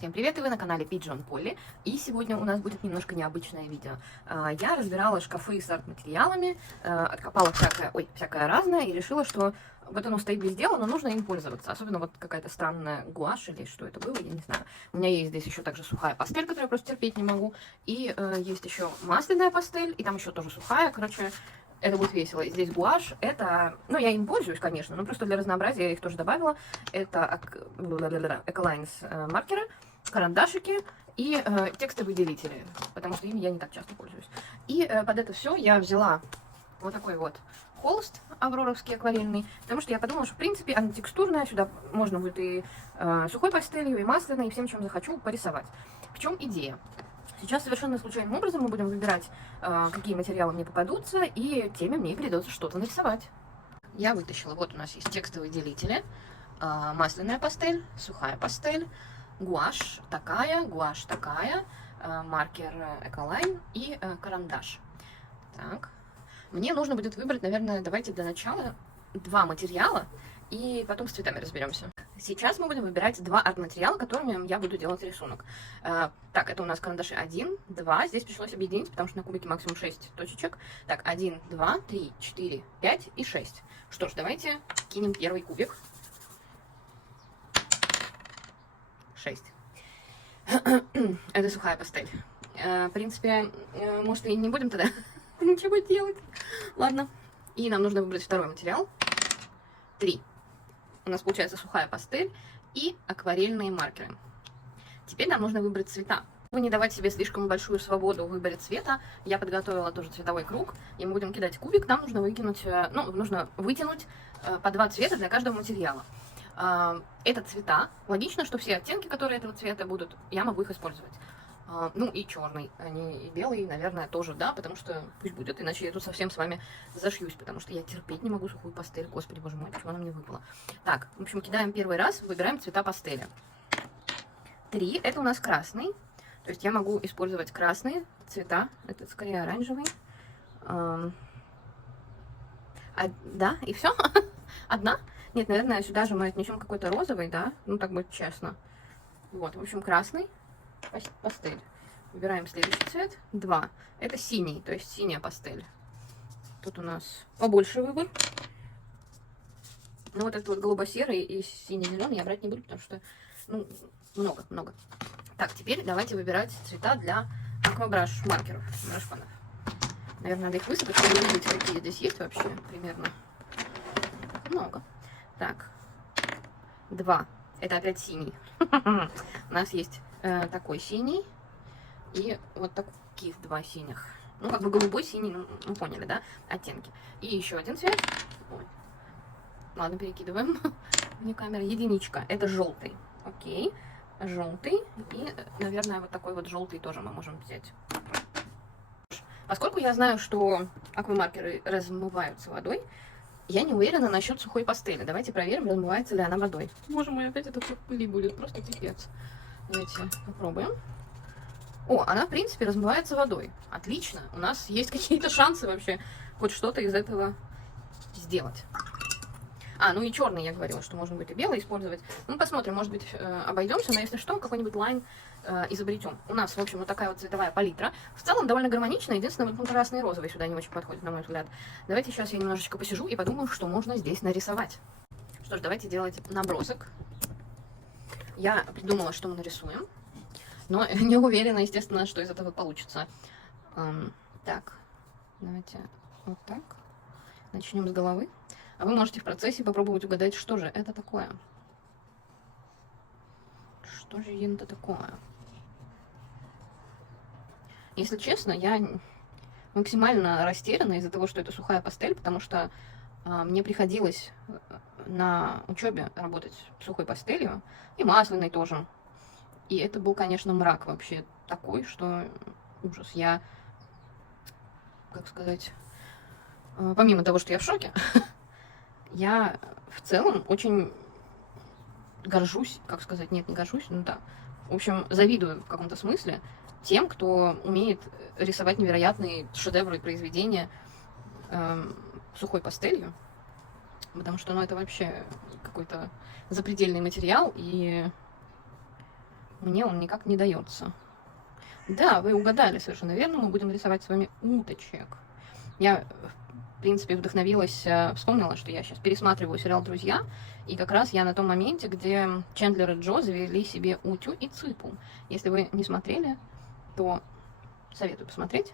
Всем привет, и вы на канале Pigeon Polly, и сегодня у нас будет немножко необычное видео. Я разбирала шкафы с арт-материалами, откопала всякое разное и решила, что вот оно стоит без дела, но нужно им пользоваться. Особенно вот какая-то странная гуашь или что это было, я не знаю. У меня есть здесь еще также сухая пастель, которую я просто терпеть не могу, и есть еще масляная пастель, и там еще тоже сухая, короче. Это будет весело. Здесь гуашь, это, ну, я им пользуюсь, конечно, но просто для разнообразия я их тоже добавила. Это Ecolines маркеры, карандашики и текстовые делители, потому что ими я не так часто пользуюсь. И под это все я взяла вот такой вот холст авроровский акварельный, потому что я подумала, что в принципе она текстурная, сюда можно будет и сухой пастелью, и масляной, и всем, чем захочу, порисовать. В чем идея? Сейчас совершенно случайным образом мы будем выбирать, какие материалы мне попадутся, и теми мне придется что-то нарисовать. Я вытащила, вот у нас есть текстовые делители, масляная пастель, сухая пастель, гуашь такая, маркер Ecoline и карандаш. Так, мне нужно будет выбрать, наверное, давайте для начала два материала, и потом с цветами разберемся. Сейчас мы будем выбирать два арт-материала, которыми я буду делать рисунок. Так, это у нас карандаши 1, 2. Здесь пришлось объединить, потому что на кубике максимум 6 точечек. Так, 1, 2, 3, 4, 5 и 6. Что ж, давайте кинем первый кубик. 6. Это сухая пастель. В принципе, может, и не будем тогда ничего делать. Ладно. И нам нужно выбрать второй материал. 3. У нас получается сухая пастель и акварельные маркеры. Теперь нам нужно выбрать цвета. Чтобы не давать себе слишком большую свободу в выборе цвета, я подготовила тоже цветовой круг, и мы будем кидать кубик. Нам нужно нужно вытянуть по два цвета для каждого материала. Это цвета. Логично, что все оттенки, которые этого цвета будут, я могу их использовать. Ну и черный, и белый, наверное, тоже, да, потому что пусть будет, иначе я тут совсем с вами зашьюсь, потому что я терпеть не могу сухую пастель, господи, боже мой, почему она мне выпала. Так, в общем, кидаем первый раз, выбираем цвета пастели. 3, это у нас красный, то есть я могу использовать красные цвета, это скорее оранжевый. Да, и все? Одна? Нет, наверное, сюда же мы отнесем какой-то розовый, да, ну так будет честно. Вот, в общем, красный. Пастель. Выбираем следующий цвет. 2. Это синий, то есть синяя пастель. Тут у нас побольше выбор. Ну, вот этот вот голубо-серый и синий-зеленый я брать не буду, потому что, ну, много. Так, теперь давайте выбирать цвета для аквабраш маркеров, брашпанов. Наверное, надо их высыпать, чтобы увидеть, какие здесь есть вообще примерно. Много. Так. 2. Это опять синий. У нас есть такой синий и вот таких два синих. Ну, как бы голубой, синий, ну поняли, да? Оттенки. И еще один цвет. Ой. Ладно, перекидываем. Вне камеры. Единичка. Это желтый. Окей. Желтый. И, наверное, вот такой вот желтый тоже мы можем взять. Поскольку я знаю, что аквамаркеры размываются водой, я не уверена насчет сухой пастели. Давайте проверим, размывается ли она водой. Боже мой, опять это пыли будет. Просто пипец. Давайте попробуем. О, она, в принципе, размывается водой. Отлично. У нас есть какие-то шансы вообще хоть что-то из этого сделать. Ну и черный, я говорила, что можно будет и белый использовать. Ну, посмотрим, может быть, обойдемся, но если что, какой-нибудь лайн изобретем. У нас, в общем, вот такая вот цветовая палитра. В целом довольно гармоничная. Единственное, вот красный и розовый сюда не очень подходит, на мой взгляд. Давайте сейчас я немножечко посижу и подумаю, что можно здесь нарисовать. Что ж, давайте делать набросок. Я придумала, что мы нарисуем, но не уверена, естественно, что из этого получится. Так, давайте вот так. Начнем с головы. А вы можете в процессе попробовать угадать, что же это такое. Что же это такое? Если честно, я максимально растеряна из-за того, что это сухая пастель, потому что мне приходилось на учебе работать сухой пастелью и масляной тоже. И это был, конечно, мрак вообще такой, что ужас. Я, как сказать, помимо того, что я в шоке, я в целом очень горжусь, как сказать, нет, не горжусь, ну да. В общем, завидую в каком-то смысле тем, кто умеет рисовать невероятные шедевры и произведения сухой пастелью. Потому что, ну, это вообще какой-то запредельный материал, и мне он никак не дается. Да, вы угадали совершенно верно, мы будем рисовать с вами уточек. Я, в принципе, вдохновилась, вспомнила, что я сейчас пересматриваю сериал «Друзья», и как раз я на том моменте, где Чендлер и Джо завели себе Утю и Цыпу. Если вы не смотрели, то советую посмотреть.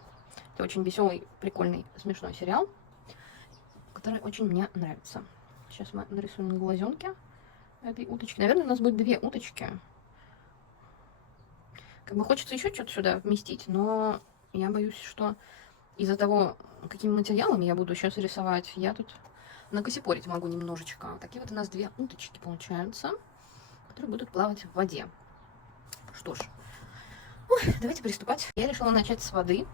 Это очень веселый, прикольный, смешной сериал, который очень мне нравится. Сейчас мы нарисуем глазенки этой уточки. Наверное, у нас будет 2 уточки. Как бы хочется еще что-то сюда вместить, но я боюсь, что из-за того, какими материалами я буду сейчас рисовать, я тут накосипорить могу немножечко. Такие вот у нас 2 уточки получаются, которые будут плавать в воде. Что ж, давайте приступать. Я решила начать с воды,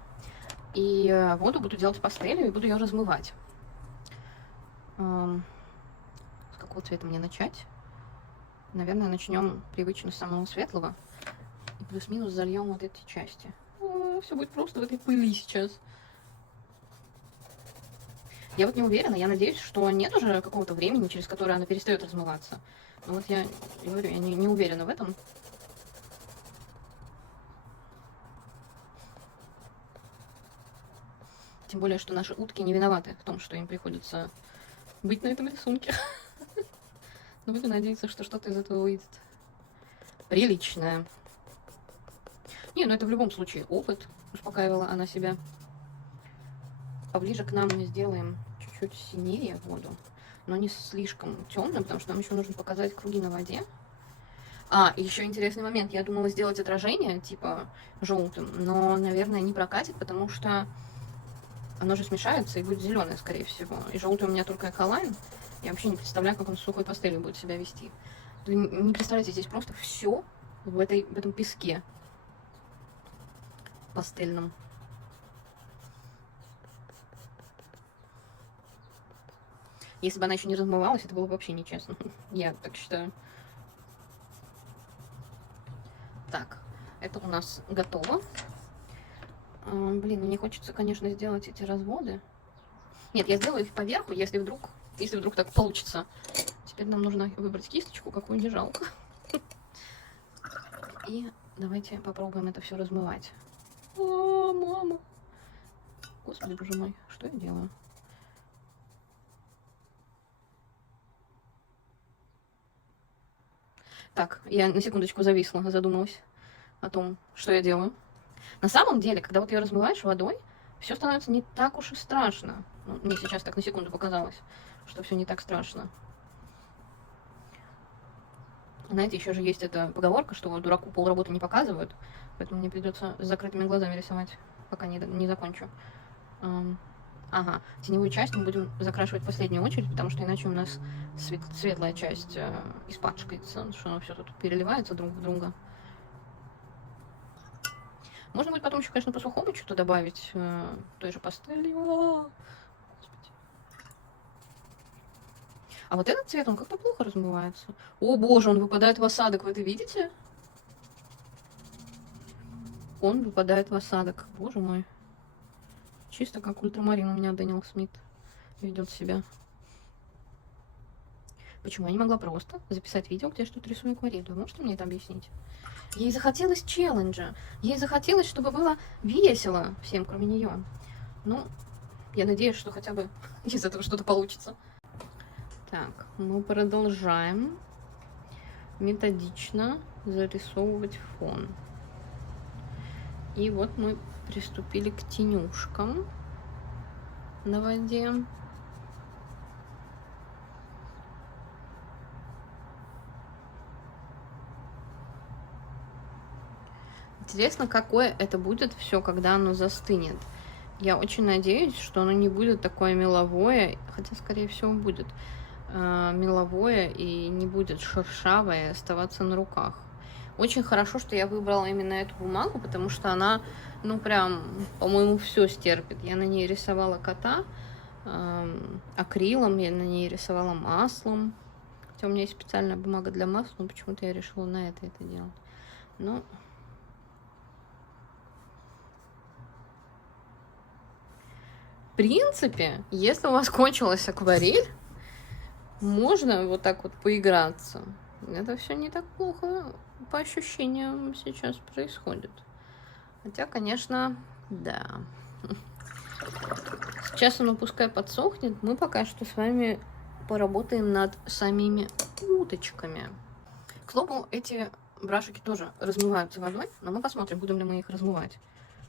и воду буду делать пастелью, и буду ее размывать. С какого цвета мне начать? Наверное, начнем привычно с самого светлого. И плюс-минус зальем вот эти части. Все будет просто в этой пыли сейчас. Я вот не уверена, я надеюсь, что нет уже какого-то времени, через которое она перестает размываться. Но вот я говорю, я не уверена в этом. Тем более, что наши утки не виноваты в том, что им приходится быть на этом рисунке. Но буду надеяться, что что-то из этого выйдет приличное. Не, ну это в любом случае опыт, успокаивала она себя. Поближе к нам мы сделаем чуть-чуть синее воду, но не слишком темным, потому что нам еще нужно показать круги на воде. И еще интересный момент. Я думала сделать отражение, типа желтым, но, наверное, не прокатит, потому что оно же смешается и будет зеленое, скорее всего. И желтый у меня только эколайн. Я вообще не представляю, как он с сухой пастелью будет себя вести. Вы не представляете, здесь просто все в этом песке пастельном. Если бы она еще не размывалась, это было бы вообще нечестно. Я так считаю. Так, это у нас готово. Блин, мне хочется, конечно, сделать эти разводы. Нет, я сделаю их поверху, если вдруг так получится. Теперь нам нужно выбрать кисточку, какую не жалко. И давайте попробуем это все размывать. О, мама! Господи, боже мой, что я делаю? Так, я на секундочку зависла, задумалась о том, что я делаю. На самом деле, когда вот ее размываешь водой, все становится не так уж и страшно. Ну, мне сейчас так на секунду показалось, что все не так страшно. Знаете, еще же есть эта поговорка, что дураку полработы не показывают, поэтому мне придется с закрытыми глазами рисовать, пока не закончу. Ага, теневую часть мы будем закрашивать в последнюю очередь, потому что иначе у нас светлая часть испачкается, что оно все тут переливается друг в друга. Можно будет потом еще, конечно, по-сухому что-то добавить, той же пастелью. А вот этот цвет, он как-то плохо размывается. О боже, он выпадает в осадок, вы это видите? Он выпадает в осадок, боже мой. Чисто как ультрамарин у меня Дэниел Смит ведет себя. Почему я не могла просто записать видео, где я что-то рисую акварелью? Вы можете мне это объяснить? Ей захотелось челленджа. Ей захотелось, чтобы было весело всем, кроме нее. Ну, я надеюсь, что хотя бы из этого что-то получится. Так, мы продолжаем методично зарисовывать фон. И вот мы приступили к тенюшкам на воде. Интересно, какое это будет все, когда оно застынет. Я очень надеюсь, что оно не будет такое меловое, хотя, скорее всего, будет меловое и не будет шершавое оставаться на руках. Очень хорошо, что я выбрала именно эту бумагу, потому что она, ну, прям, по-моему, все стерпит. Я на ней рисовала кота акрилом, я на ней рисовала маслом. Хотя у меня есть специальная бумага для масла, но почему-то я решила на это делать. Ну, в принципе, если у вас кончилась акварель, можно вот так вот поиграться. Это все не так плохо по ощущениям сейчас происходит. Хотя, конечно, да. Сейчас оно пускай подсохнет. Мы пока что с вами поработаем над самими уточками. К слову, эти брашики тоже размываются водой, но мы посмотрим, будем ли мы их размывать.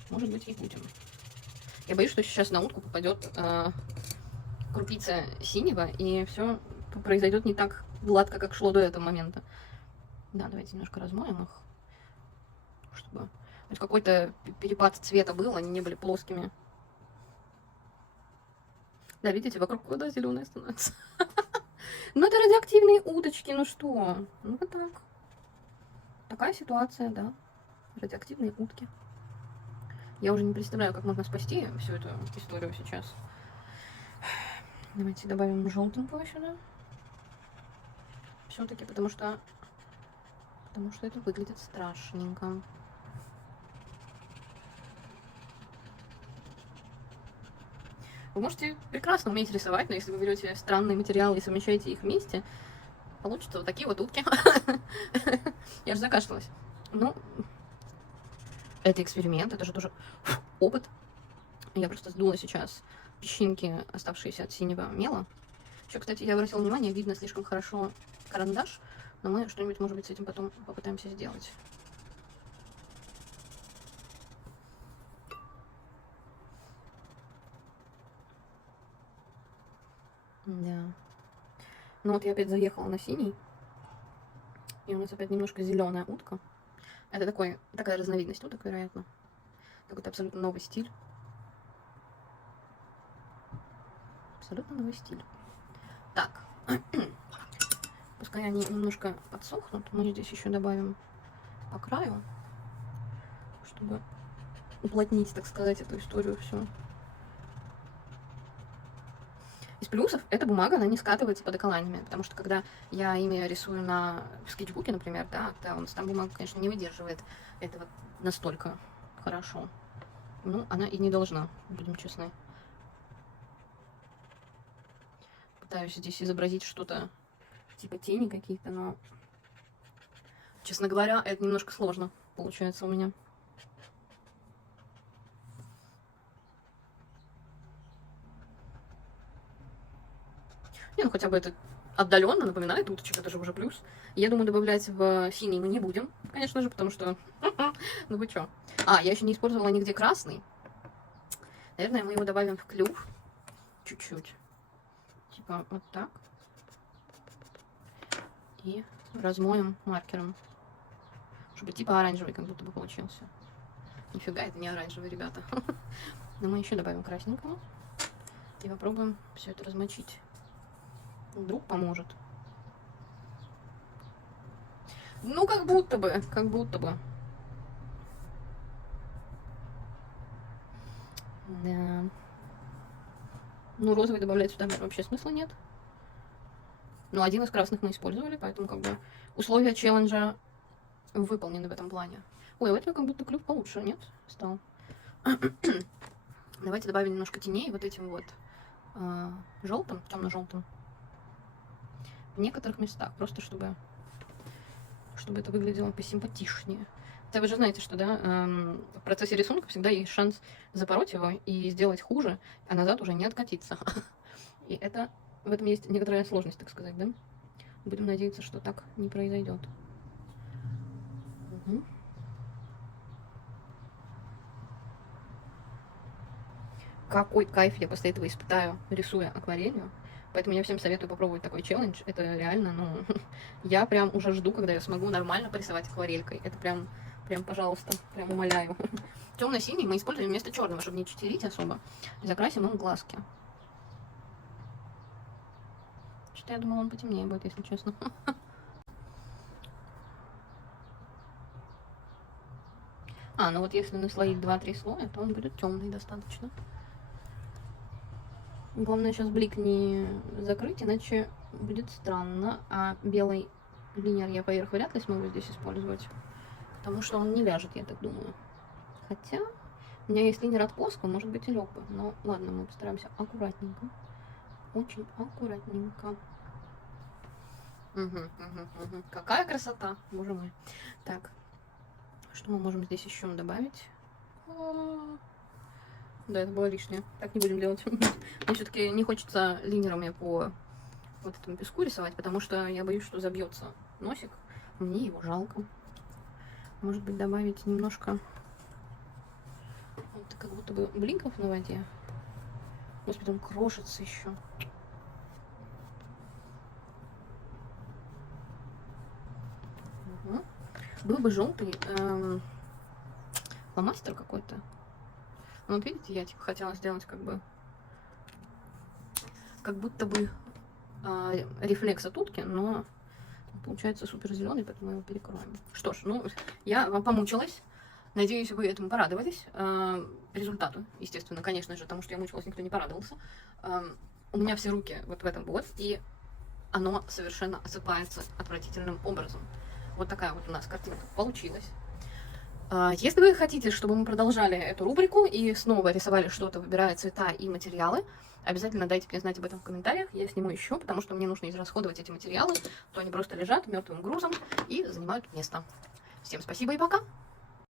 Может быть, и будем. Я боюсь, что сейчас на утку попадет крупица синего, и все произойдет не так гладко, как шло до этого момента. Да, давайте немножко размоем их, чтобы хоть какой-то перепад цвета был, они не были плоскими. Да, видите, вокруг куда зеленые становятся. Ну, это радиоактивные уточки, ну что? Ну, вот так. Такая ситуация, да. Радиоактивные утки. Я уже не представляю, как можно спасти всю эту историю сейчас. Давайте добавим желтенького сюда. Все-таки, потому что это выглядит страшненько. Вы можете прекрасно уметь рисовать, но если вы берете странные материалы и совмещаете их вместе, получатся вот такие вот утки. Я же закашлялась. Ну, это эксперимент, это же тоже опыт. Я просто сдула сейчас песчинки, оставшиеся от синего мела. Еще, кстати, я обратила внимание, видно слишком хорошо карандаш, но мы что-нибудь, может быть, с этим потом попытаемся сделать. Да. Ну вот я опять заехала на синий. И у нас опять немножко зеленая утка. Это такая разновидность уток, вероятно. Какой-то абсолютно новый стиль. Абсолютно новый стиль. Так. Пускай они немножко подсохнут. Мы здесь еще добавим по краю, чтобы уплотнить, так сказать, эту историю всю. Из плюсов эта бумага, она не скатывается под околанями, потому что когда я ими рисую на скетчбуке, например, да, там бумага, конечно, не выдерживает этого настолько хорошо. Ну, она и не должна, будем честны. Пытаюсь здесь изобразить что-то типа тени какие-то, но, честно говоря, это немножко сложно получается у меня. Не, ну хотя бы это отдаленно напоминает уточек, это же уже плюс. Я думаю, добавлять в синий мы не будем, конечно же, потому что... Ну вы чё? А, я еще не использовала нигде красный. Наверное, мы его добавим в клюв. Чуть-чуть. Типа вот так. И размоем маркером. Чтобы типа оранжевый как будто бы получился. Нифига, это не оранжевый, ребята. Но мы еще добавим красненького. И попробуем все это размочить. Вдруг поможет. Ну, как будто бы, как будто бы. Да. Ну, розовый добавлять сюда вообще смысла нет. Но один из красных мы использовали, поэтому как бы условия челленджа выполнены в этом плане. Ой, а у этого как будто клюв получше, нет? Стал. Давайте добавим немножко теней вот этим вот желтым, темно-желтым. В некоторых местах, просто чтобы это выглядело посимпатичнее. Хотя вы же знаете, что да, в процессе рисунка всегда есть шанс запороть его и сделать хуже, а назад уже не откатиться. И это в этом есть некоторая сложность, так сказать, да? Будем надеяться, что так не произойдет. Угу. Какой кайф я после этого испытаю, рисуя акварелью. Поэтому я всем советую попробовать такой челлендж. Это реально, ну, я прям уже жду, когда я смогу нормально порисовать акварелькой. Это прям, пожалуйста, прям умоляю. Темно-синий мы используем вместо черного, чтобы не читерить особо. И закрасим им глазки. Что-то я думала, он потемнее будет, если честно. А, ну вот если наслоить 2-3 слоя, то он будет темный достаточно. Главное сейчас блик не закрыть, иначе будет странно. А белый линер я поверх вряд ли смогу здесь использовать, потому что он не ляжет, я так думаю. Хотя у меня есть линер от Поско, может быть и лег бы. Но ладно, мы постараемся аккуратненько. Очень аккуратненько. Какая красота, боже мой. Так, что мы можем здесь еще добавить? Да, это было лишнее. Так не будем делать. Мне все-таки не хочется линерами по вот этому песку рисовать, потому что я боюсь, что забьется носик. Мне его жалко. Может быть, добавить немножко вот, как будто бы блинков на воде. Господи, он крошится еще. Угу. Был бы желтый фломастер какой-то. Ну, вот видите, я типа хотела сделать как будто бы рефлекс от утки, но получается супер зеленый, поэтому мы его перекроем. Что ж, ну, я вам помучилась. Надеюсь, вы этому порадовались. Результату, естественно, конечно же, потому что я мучилась, никто не порадовался. У меня все руки вот в этом вот, и оно совершенно осыпается отвратительным образом. Вот такая вот у нас картинка получилась. Если вы хотите, чтобы мы продолжали эту рубрику и снова рисовали что-то, выбирая цвета и материалы, обязательно дайте мне знать об этом в комментариях. Я сниму еще, потому что мне нужно израсходовать эти материалы, то они просто лежат мертвым грузом и занимают место. Всем спасибо и пока!